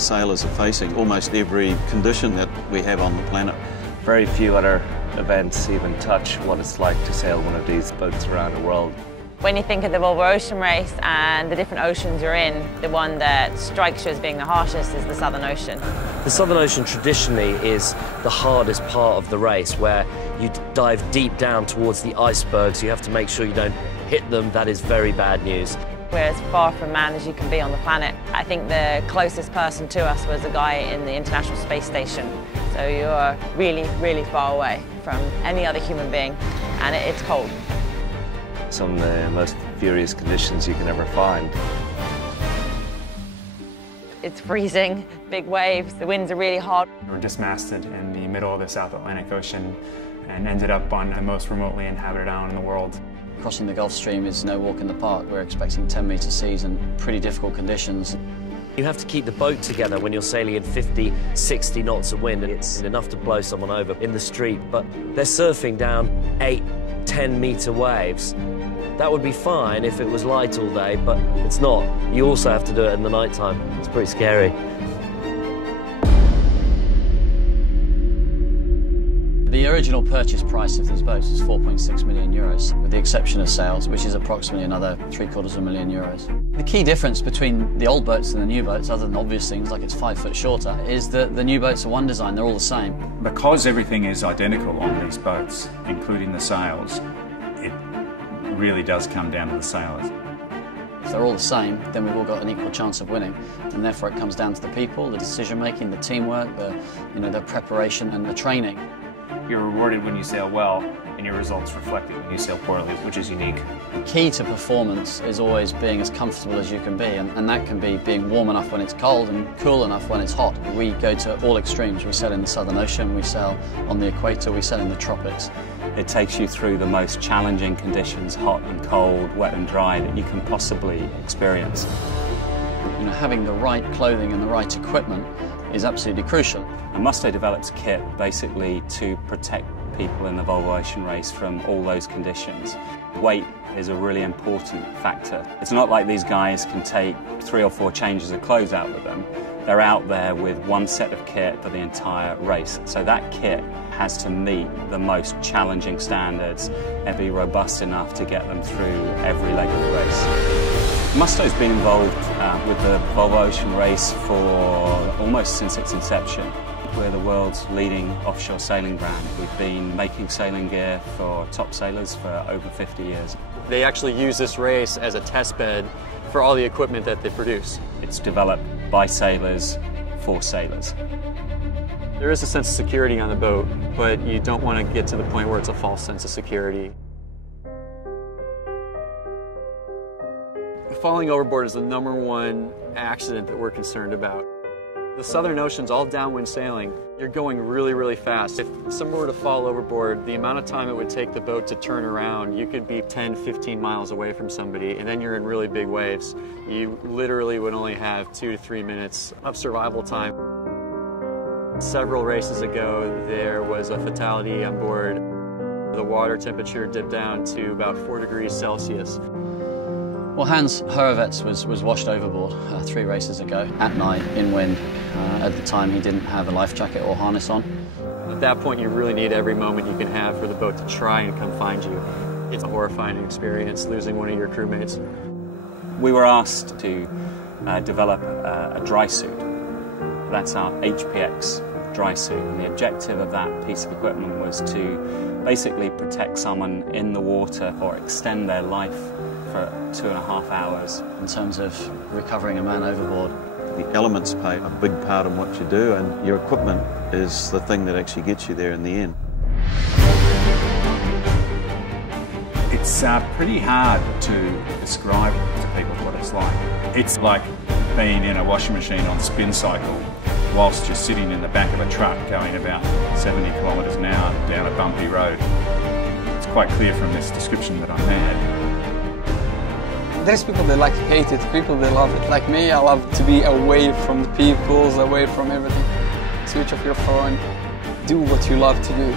sailors are facing almost every condition that we have on the planet. Very few other events even touch what it's like to sail one of these boats around the world. When you think of the Volvo Ocean Race and the different oceans you're in, the one that strikes you as being the harshest is the Southern Ocean. The Southern Ocean traditionally is the hardest part of the race, where you dive deep down towards the icebergs. You have to make sure you don't hit them. That is very bad news. We're as far from man as you can be on the planet. I think the closest person to us was a guy in the International Space Station. So you're really, really far away from any other human being, and it's cold. Some of the most furious conditions you can ever find. It's freezing, big waves, the winds are really hard. We were dismasted in the middle of the South Atlantic Ocean and ended up on the most remotely inhabited island in the world. Crossing the Gulf Stream is no walk in the park. We're expecting 10-metre seas and pretty difficult conditions. You have to keep the boat together when you're sailing in 50, 60 knots of wind, and it's enough to blow someone over in the street. But they're surfing down 8, 10-metre waves. That would be fine if it was light all day, but it's not. You also have to do it in the night time. It's pretty scary. The original purchase price of these boats was 4.6 million euros, with the exception of sales, which is approximately another €750,000. The key difference between the old boats and the new boats, other than obvious things like it's 5 foot shorter, is that the new boats are one design, they're all the same. Because everything is identical on these boats, including the sails, it really does come down to the sailors. If they're all the same, then we've all got an equal chance of winning, and therefore it comes down to the people, the decision-making, the teamwork, the preparation and the training. You're rewarded when you sail well, and your results reflect it when you sail poorly, which is unique. The key to performance is always being as comfortable as you can be, and that can be being warm enough when it's cold and cool enough when it's hot. We go to all extremes. We sail in the Southern Ocean, we sail on the equator, we sail in the tropics. It takes you through the most challenging conditions, hot and cold, wet and dry, that you can possibly experience. You know, having the right clothing and the right equipment is absolutely crucial. And Musto develops a kit basically to protect people in the Volvo Ocean Race from all those conditions. Weight is a really important factor. It's not like these guys can take 3 or 4 changes of clothes out with them. They're out there with one set of kit for the entire race. So that kit has to meet the most challenging standards and be robust enough to get them through every leg of the race. Musto's been involved with the Volvo Ocean Race for almost since its inception. We're the world's leading offshore sailing brand. We've been making sailing gear for top sailors for over 50 years. They actually use this race as a test bed for all the equipment that they produce. It's developed by sailors for sailors. There is a sense of security on the boat, but you don't want to get to the point where it's a false sense of security. Falling overboard is the #1 accident that we're concerned about. The Southern Ocean's all downwind sailing. You're going really, really fast. If someone were to fall overboard, the amount of time it would take the boat to turn around, you could be 10, 15 miles away from somebody, and then you're in really big waves. You literally would only have 2 to 3 minutes of survival time. Several races ago, there was a fatality on board. The water temperature dipped down to about 4 degrees Celsius. Well, Hans Horowitz was washed overboard 3 races ago at night in wind. At the time, he didn't have a life jacket or harness on. At that point, you really need every moment you can have for the boat to try and come find you. It's a horrifying experience losing one of your crewmates. We were asked to develop a dry suit. That's our HPX dry suit, and the objective of that piece of equipment was to basically protect someone in the water or extend their life for 2.5 hours. In terms of recovering a man overboard, the elements play a big part in what you do, and your equipment is the thing that actually gets you there in the end. It's pretty hard to describe to people what it's like. It's like being in a washing machine on spin cycle whilst you're sitting in the back of a truck going about 70 kilometres an hour down a bumpy road. It's quite clear from this description that I'm mad. There's people that like hate it, people that love it. Like me, I love to be away from the people, away from everything. Switch off your phone, do what you love to do.